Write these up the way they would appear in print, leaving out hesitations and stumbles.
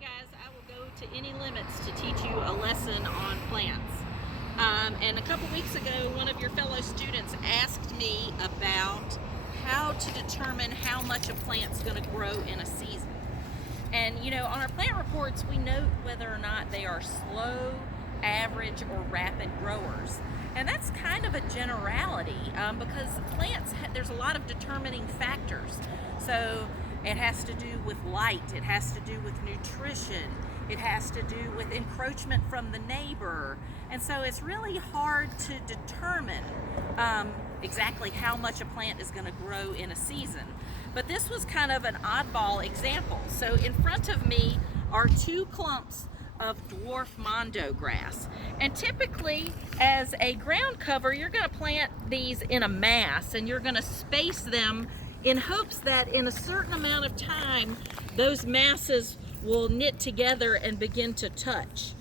guys, I will go to any limits to teach you a lesson on plants. And a couple weeks ago, one of your fellow students asked me about how to determine how much a plant's going to grow in a season. And you know, on our plant reports, we note whether or not they are slow, average, or rapid growers. And that's kind of a generality because plants, there's a lot of determining factors. So it has to do with light, it has to do with nutrition, it has to do with encroachment from the neighbor. And so it's really hard to determine exactly how much a plant is going to grow in a season. But this was kind of an oddball example. So in front of me are two clumps of dwarf mondo grass. And typically, as a ground cover, you're going to plant these in a mass and you're going to space them in hopes that in a certain amount of time, those masses will knit together and begin to touch.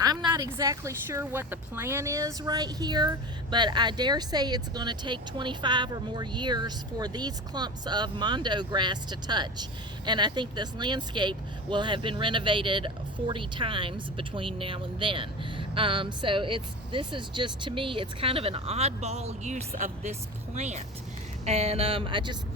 I'm not exactly sure what the plan is right here, but I dare say it's going to take 25 or more years for these clumps of mondo grass to touch. And I think this landscape will have been renovated 40 times between now and then. So this is just, to me, it's kind of an oddball use of this plant. And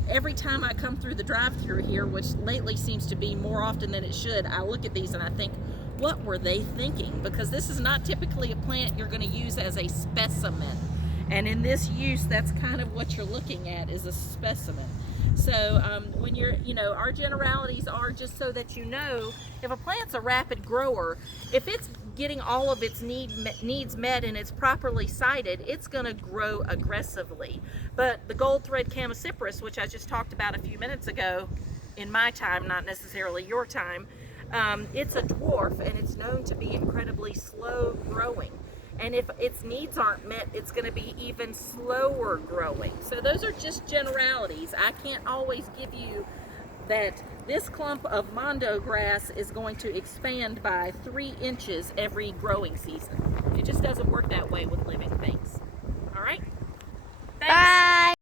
every time I come through the drive-through here, which lately seems to be more often than it should, I look at these and I think, what were they thinking? Because this is not typically a plant you're going to use as a specimen. And in this use, that's kind of what you're looking at, is a specimen. So when our generalities are just so that you know, if a plant's a rapid grower, if it's getting all of its needs met and it's properly sited, it's going to grow aggressively. But the gold thread Chamaecyparis, which I just talked about a few minutes ago, in my time, not necessarily your time, it's a dwarf and it's known to be incredibly slow growing. And if its needs aren't met, it's going to be even slower growing. So those are just generalities. I can't always give you that this clump of mondo grass is going to expand by 3 inches every growing season. It just doesn't work that way with living things. All right? Thanks. Bye.